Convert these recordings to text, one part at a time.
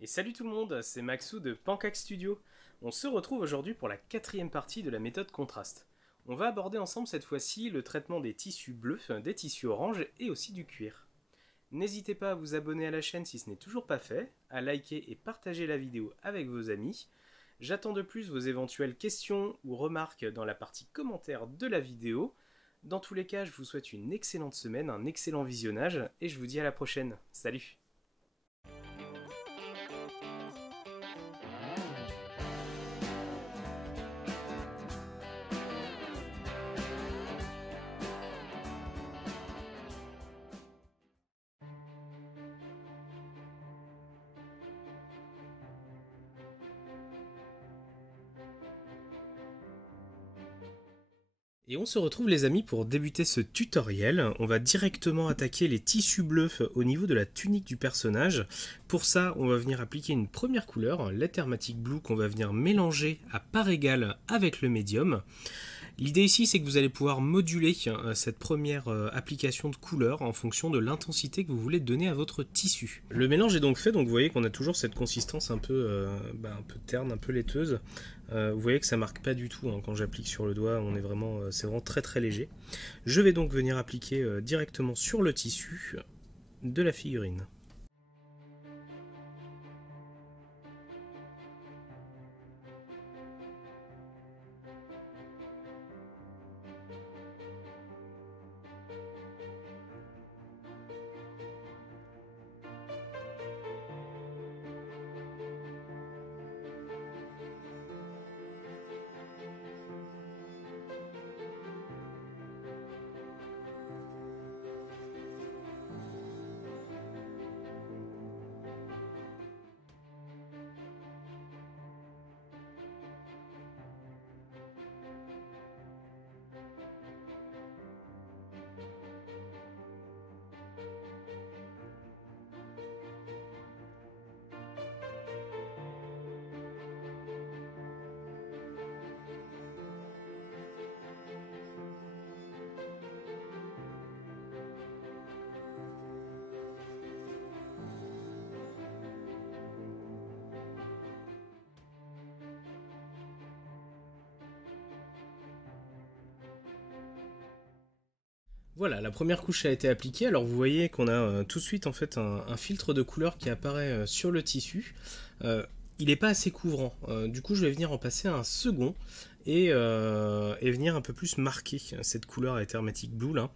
Et salut tout le monde, c'est Maxou de Pancake Studio. On se retrouve aujourd'hui pour la quatrième partie de la méthode contraste. On va aborder ensemble cette fois-ci le traitement des tissus bleus, des tissus oranges et aussi du cuir. N'hésitez pas à vous abonner à la chaîne si ce n'est toujours pas fait, à liker et partager la vidéo avec vos amis. J'attends de plus vos éventuelles questions ou remarques dans la partie commentaires de la vidéo. Dans tous les cas, je vous souhaite une excellente semaine, un excellent visionnage et je vous dis à la prochaine. Salut! Et on se retrouve les amis pour débuter ce tutoriel. On va directement attaquer les tissus bleus au niveau de la tunique du personnage. Pour ça, on va venir appliquer une première couleur, l'Ethermatic Blue, qu'on va venir mélanger à part égale avec le médium. L'idée ici, c'est que vous allez pouvoir moduler cette première application de couleur en fonction de l'intensité que vous voulez donner à votre tissu. Le mélange est donc fait, donc vous voyez qu'on a toujours cette consistance un peu terne, un peu laiteuse. Vous voyez que ça marque pas du tout quand j'applique sur le doigt, c'est vraiment très très léger. Je vais donc venir appliquer directement sur le tissu de la figurine. Voilà, la première couche a été appliquée. Alors vous voyez qu'on a tout de suite en fait un filtre de couleur qui apparaît sur le tissu. Il n'est pas assez couvrant. Du coup, je vais venir en passer un second et venir un peu plus marquer cette couleur Ethermatic Blue là,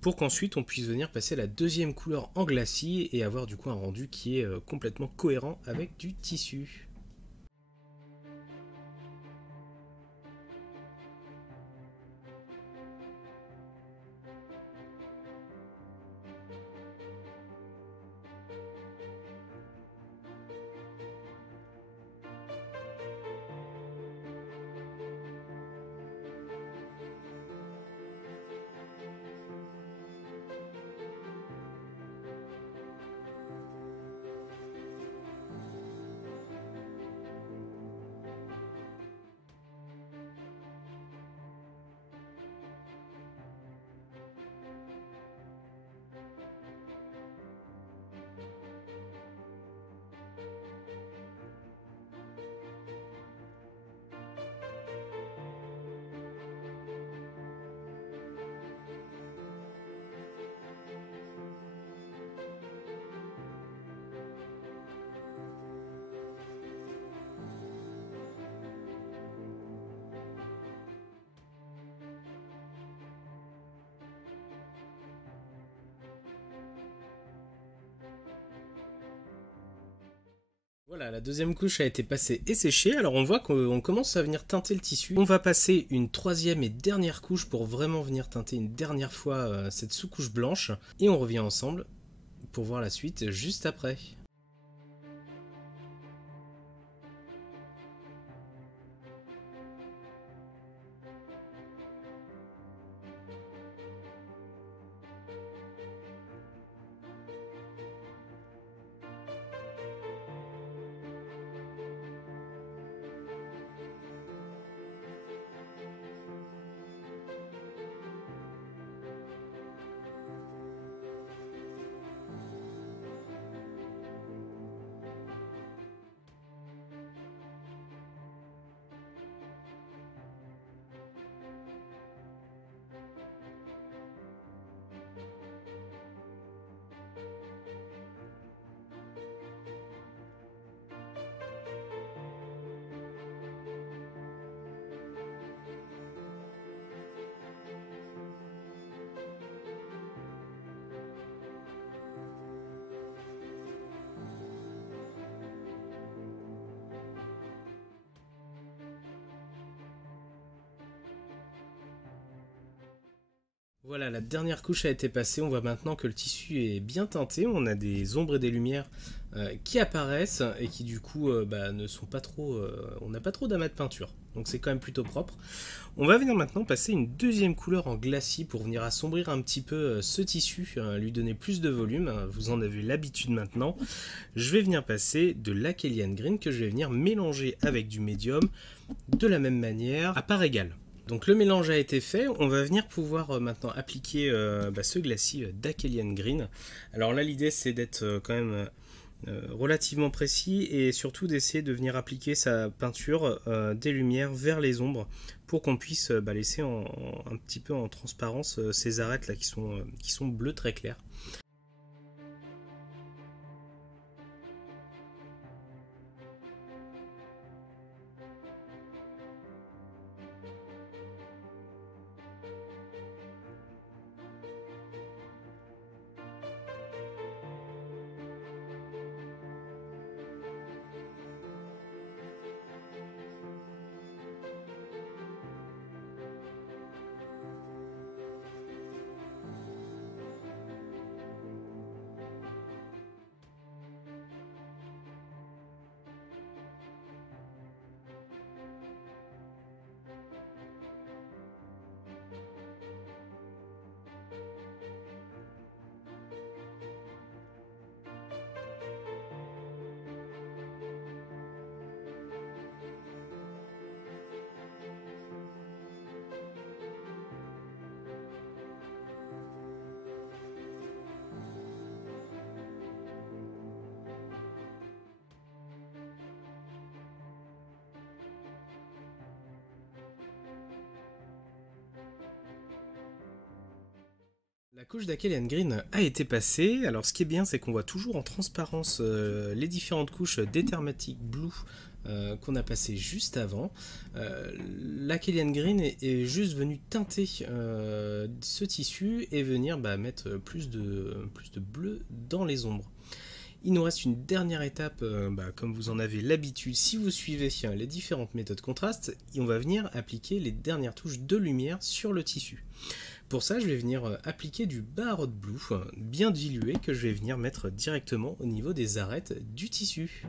pour qu'ensuite on puisse venir passer à la deuxième couleur en glacis et avoir du coup un rendu qui est complètement cohérent avec du tissu. Voilà, la deuxième couche a été passée et séchée, alors on voit qu'on commence à venir teinter le tissu. On va passer une troisième et dernière couche pour vraiment venir teinter une dernière fois cette sous-couche blanche. Et on revient ensemble pour voir la suite juste après. Voilà, la dernière couche a été passée, on voit maintenant que le tissu est bien teinté, on a des ombres et des lumières qui apparaissent et qui du coup ne sont pas trop... on n'a pas trop d'amas de peinture, donc c'est quand même plutôt propre. On va venir maintenant passer une deuxième couleur en glacis pour venir assombrir un petit peu ce tissu, lui donner plus de volume, vous en avez l'habitude maintenant. Je vais venir passer de l'Akelian Green que je vais venir mélanger avec du médium de la même manière à part égale. Donc le mélange a été fait, on va venir pouvoir maintenant appliquer ce glacis d'Akelian Green. Alors là l'idée c'est d'être quand même relativement précis et surtout d'essayer de venir appliquer sa peinture des lumières vers les ombres pour qu'on puisse laisser un petit peu en transparence ces arêtes là qui sont bleues très claires. La couche d'Akelian Green a été passée, alors ce qui est bien c'est qu'on voit toujours en transparence les différentes couches d'Ethermatic Blue qu'on a passé juste avant. L'Akelian Green est juste venu teinter ce tissu et venir mettre plus de bleu dans les ombres. Il nous reste une dernière étape, comme vous en avez l'habitude si vous suivez les différentes méthodes contraste, et on va venir appliquer les dernières touches de lumière sur le tissu. Pour ça, je vais venir appliquer du Bahrott Blue bien dilué que je vais venir mettre directement au niveau des arêtes du tissu.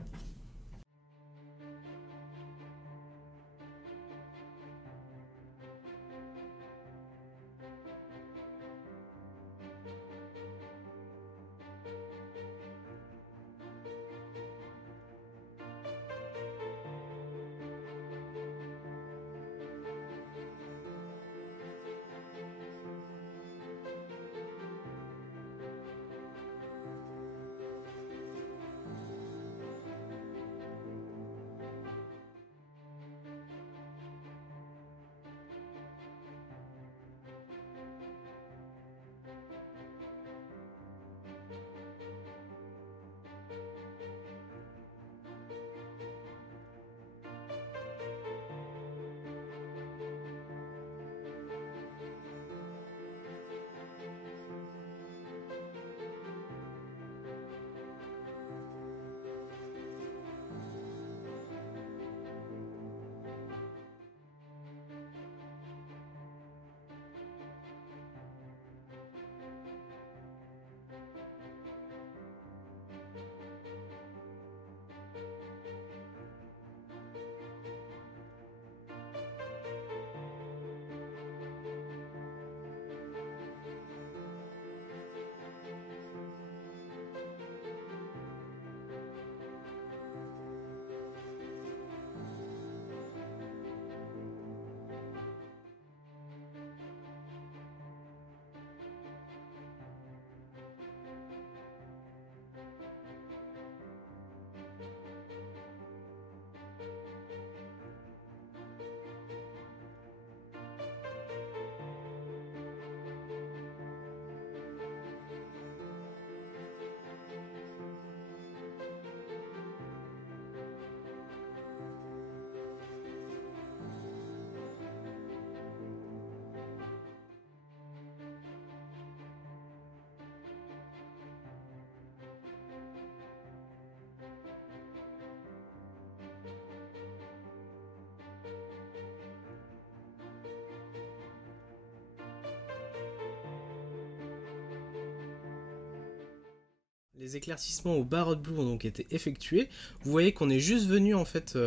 Les éclaircissements au Barrett Blue ont donc été effectués. Vous voyez qu'on est juste venu en fait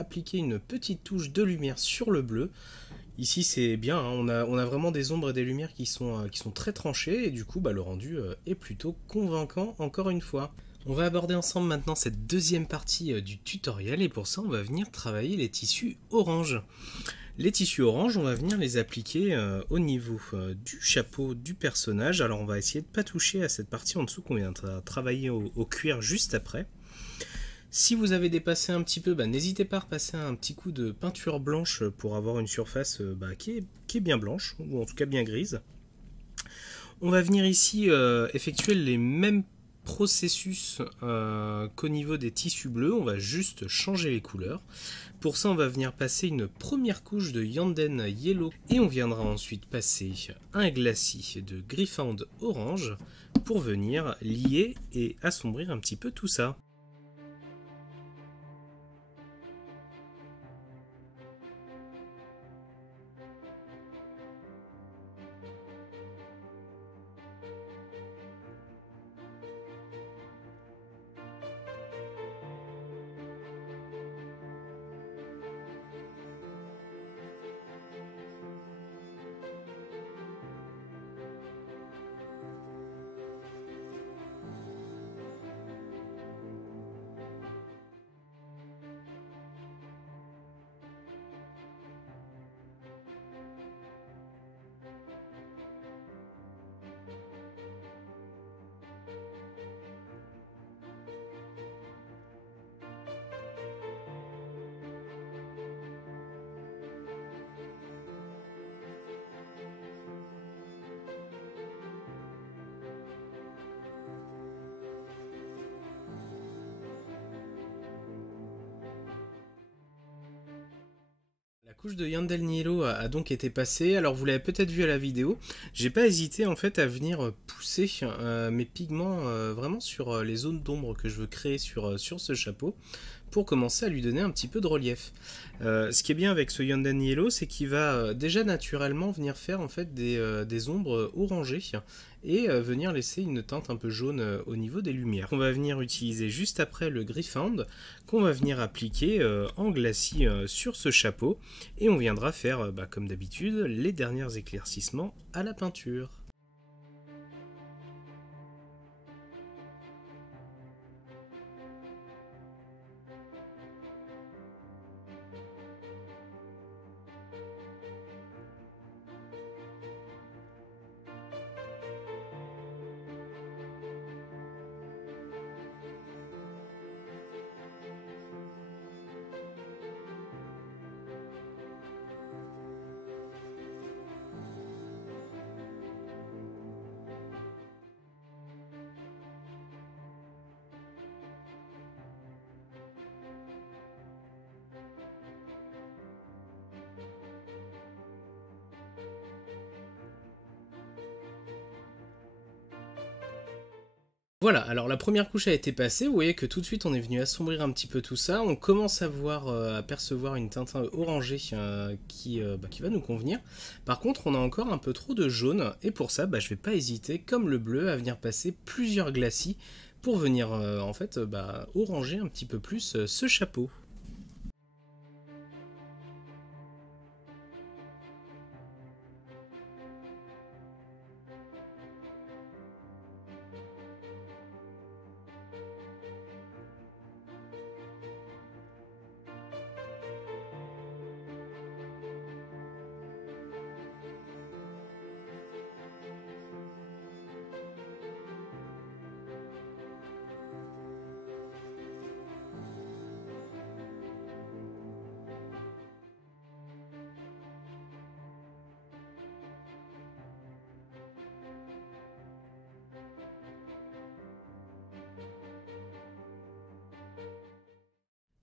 appliquer une petite touche de lumière sur le bleu. Ici c'est bien, hein, on a vraiment des ombres et des lumières qui sont très tranchées et du coup le rendu est plutôt convaincant encore une fois. On va aborder ensemble maintenant cette deuxième partie du tutoriel et pour ça on va venir travailler les tissus orange. Les tissus orange, on va venir les appliquer au niveau du chapeau du personnage. Alors on va essayer de ne pas toucher à cette partie en dessous qu'on vient de travailler au cuir juste après. Si vous avez dépassé un petit peu, n'hésitez pas à repasser un petit coup de peinture blanche pour avoir une surface qui est bien blanche, ou en tout cas bien grise. On va venir ici effectuer les mêmes processus qu'au niveau des tissus bleus, on va juste changer les couleurs. Pour ça on va venir passer une première couche de Yanden Yellow et on viendra ensuite passer un glacis de Gryph-hound orange pour venir lier et assombrir un petit peu tout ça. La couche de Yandel Nilo a donc été passée, alors vous l'avez peut-être vu à la vidéo, j'ai pas hésité en fait à venir pousser mes pigments vraiment sur les zones d'ombre que je veux créer sur ce chapeau pour commencer à lui donner un petit peu de relief. Ce qui est bien avec ce Yandel Nilo, c'est qu'il va déjà naturellement venir faire en fait des ombres orangées et venir laisser une teinte un peu jaune au niveau des lumières. On va venir utiliser juste après le Gryph-hound qu'on va venir appliquer en glacis sur ce chapeau et on viendra faire comme d'habitude les derniers éclaircissements à la peinture. Voilà, alors la première couche a été passée, vous voyez que tout de suite on est venu assombrir un petit peu tout ça, on commence à voir, à percevoir une teinte orangée qui va nous convenir. Par contre on a encore un peu trop de jaune, et pour ça je vais pas hésiter, comme le bleu, à venir passer plusieurs glacis pour venir en fait oranger un petit peu plus ce chapeau.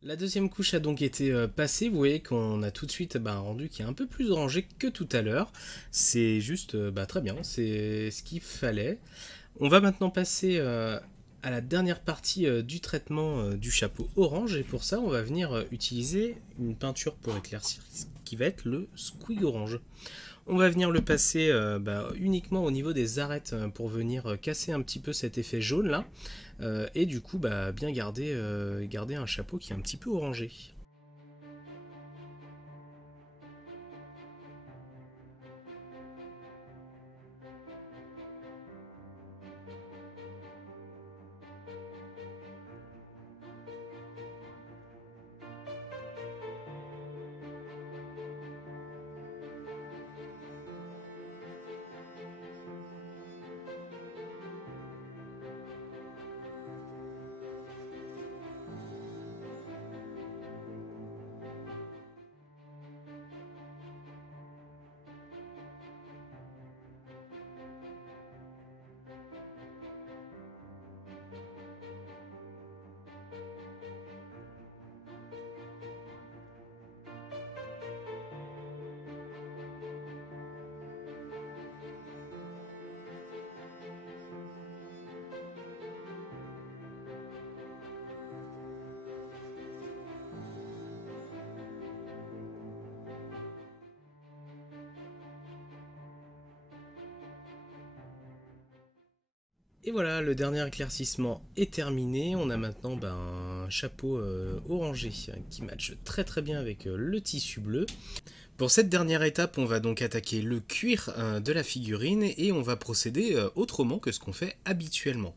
La deuxième couche a donc été passée, vous voyez qu'on a tout de suite un rendu qui est un peu plus orangé que tout à l'heure. C'est juste très bien, c'est ce qu'il fallait. On va maintenant passer à la dernière partie du traitement du chapeau orange, et pour ça on va venir utiliser une peinture pour éclaircir qui va être le Squig orange. On va venir le passer uniquement au niveau des arêtes pour venir casser un petit peu cet effet jaune là. Et du coup bien garder un chapeau qui est un petit peu orangé. Et voilà, le dernier éclaircissement est terminé. On a maintenant un chapeau orangé qui matche très très bien avec le tissu bleu. Pour cette dernière étape, on va donc attaquer le cuir de la figurine et on va procéder autrement que ce qu'on fait habituellement.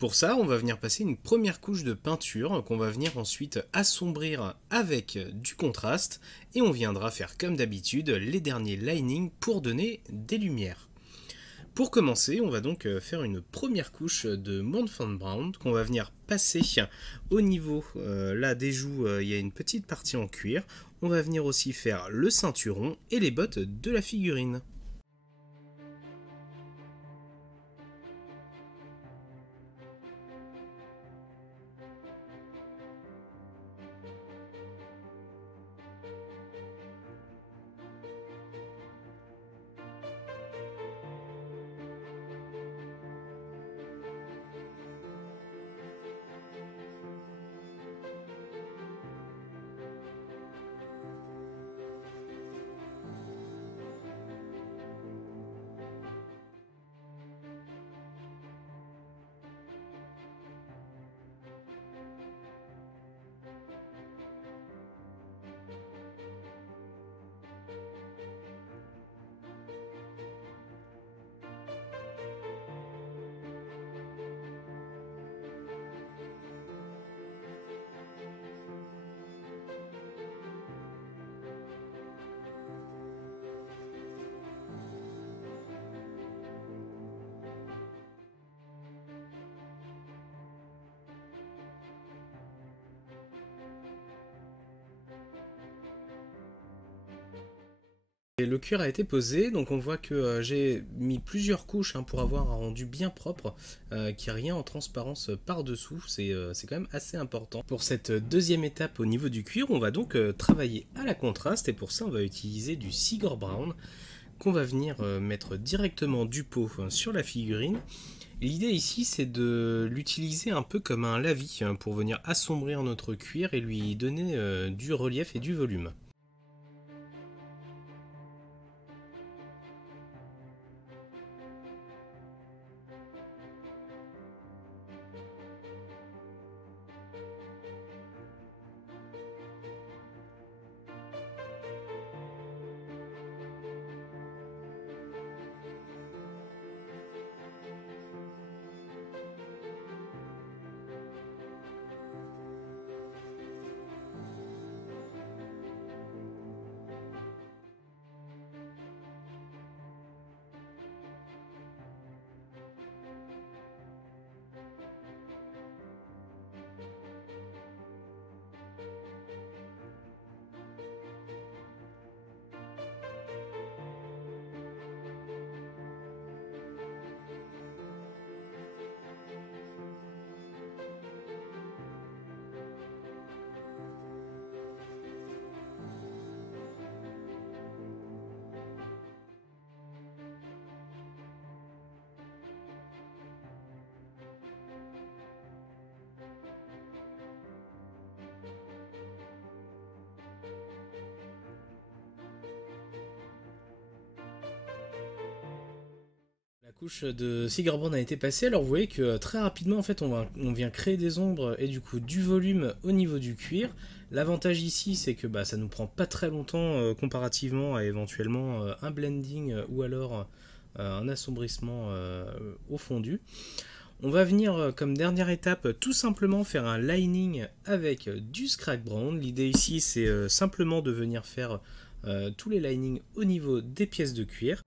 Pour ça, on va venir passer une première couche de peinture qu'on va venir ensuite assombrir avec du contraste et on viendra faire comme d'habitude les derniers linings pour donner des lumières. Pour commencer, on va donc faire une première couche de Montfort Brown qu'on va venir passer au niveau là des joues, il y a une petite partie en cuir. On va venir aussi faire le ceinturon et les bottes de la figurine. Et le cuir a été posé, donc on voit que j'ai mis plusieurs couches pour avoir un rendu bien propre, qu'il n'y a rien en transparence par-dessous, c'est quand même assez important. Pour cette deuxième étape au niveau du cuir, on va donc travailler à la contraste, et pour ça on va utiliser du Seaguar Brown, qu'on va venir mettre directement du pot sur la figurine. L'idée ici c'est de l'utiliser un peu comme un lavis, pour venir assombrir notre cuir et lui donner du relief et du volume. couche de Sigerbrand a été passée, alors vous voyez que très rapidement en fait on vient créer des ombres et du coup du volume au niveau du cuir. L'avantage ici c'est que ça nous prend pas très longtemps comparativement à éventuellement un blending ou alors un assombrissement au fondu. On va venir comme dernière étape tout simplement faire un lining avec du Scrag Brown. L'idée ici c'est simplement de venir faire tous les linings au niveau des pièces de cuir.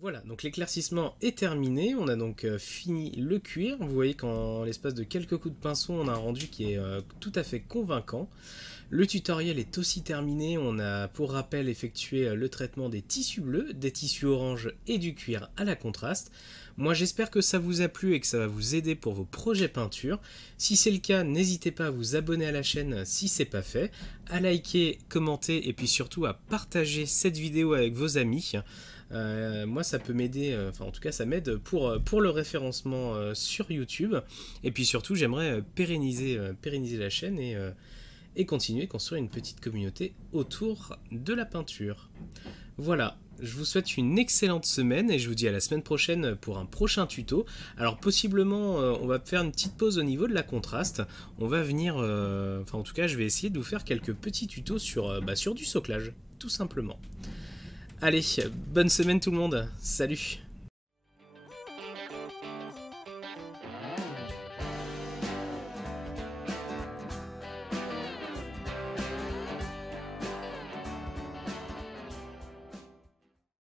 Voilà, donc l'éclaircissement est terminé, on a donc fini le cuir. Vous voyez qu'en l'espace de quelques coups de pinceau, on a un rendu qui est tout à fait convaincant. Le tutoriel est aussi terminé, on a pour rappel effectué le traitement des tissus bleus, des tissus orange et du cuir à la contraste. Moi j'espère que ça vous a plu et que ça va vous aider pour vos projets peinture. Si c'est le cas, n'hésitez pas à vous abonner à la chaîne si c'est pas fait, à liker, commenter et puis surtout à partager cette vidéo avec vos amis. Moi ça peut m'aider, enfin en tout cas ça m'aide pour le référencement sur YouTube. Et puis surtout j'aimerais pérenniser la chaîne et continuer à construire une petite communauté autour de la peinture. Voilà, je vous souhaite une excellente semaine et je vous dis à la semaine prochaine pour un prochain tuto. Alors possiblement on va faire une petite pause au niveau de la contraste. On va venir, enfin en tout cas je vais essayer de vous faire quelques petits tutos sur du soclage, tout simplement. Allez, bonne semaine tout le monde, salut!